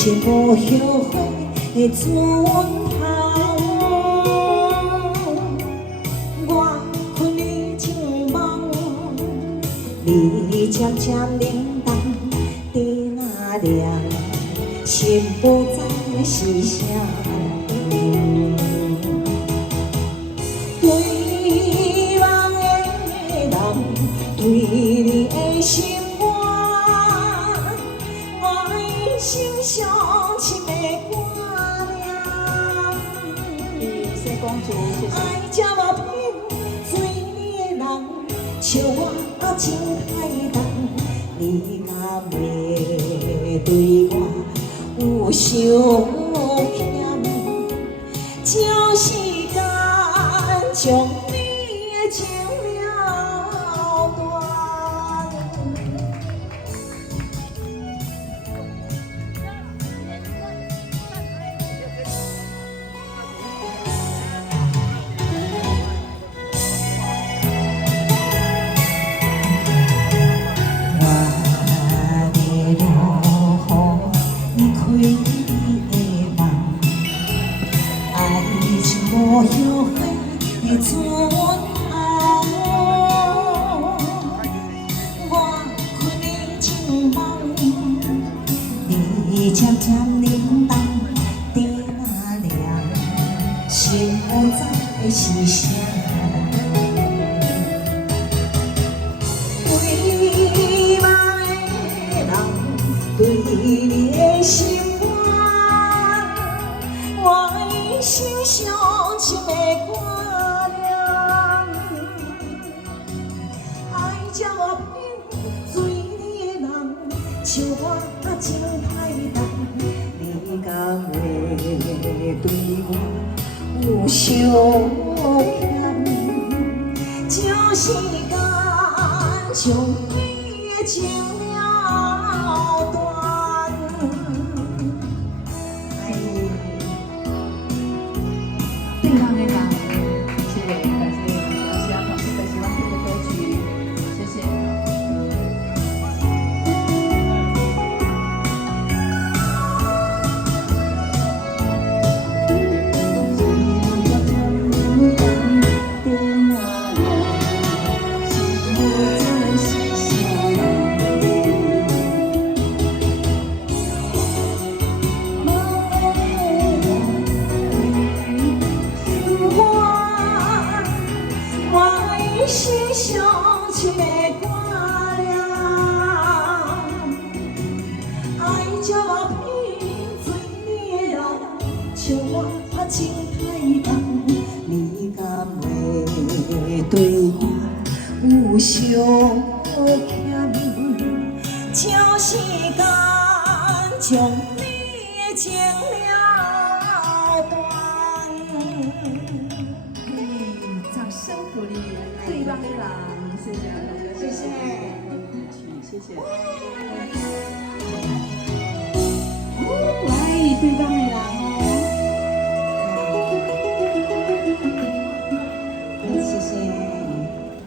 情无后悔的转头，我困你情梦，你渐渐冷淡在哪了？心不知是啥人。对人的人，对你的心。 心上深的挂念，谢公主，爱这么偏水的人，笑我真太重，你敢袂对我有想欠？照时间将你的情了断。 无后悔的转头，我困的情梦，你渐渐冷淡在哪了？心不知是啥。对梦的人，对你的心愿，我的心上。 深的挂念，爱这么偏水的人，笑我真太重，你敢袂对我有想欠？照时间将你的情了断。 健康的人，谢谢，感谢大家同事的喜欢听的歌曲，谢谢。心上深的挂念，爱这么偏水的人，笑我真太重，你敢袂对我有想欠？照时间将你的情了断。 掌声鼓励对方的人，谢谢，谢谢，谢谢。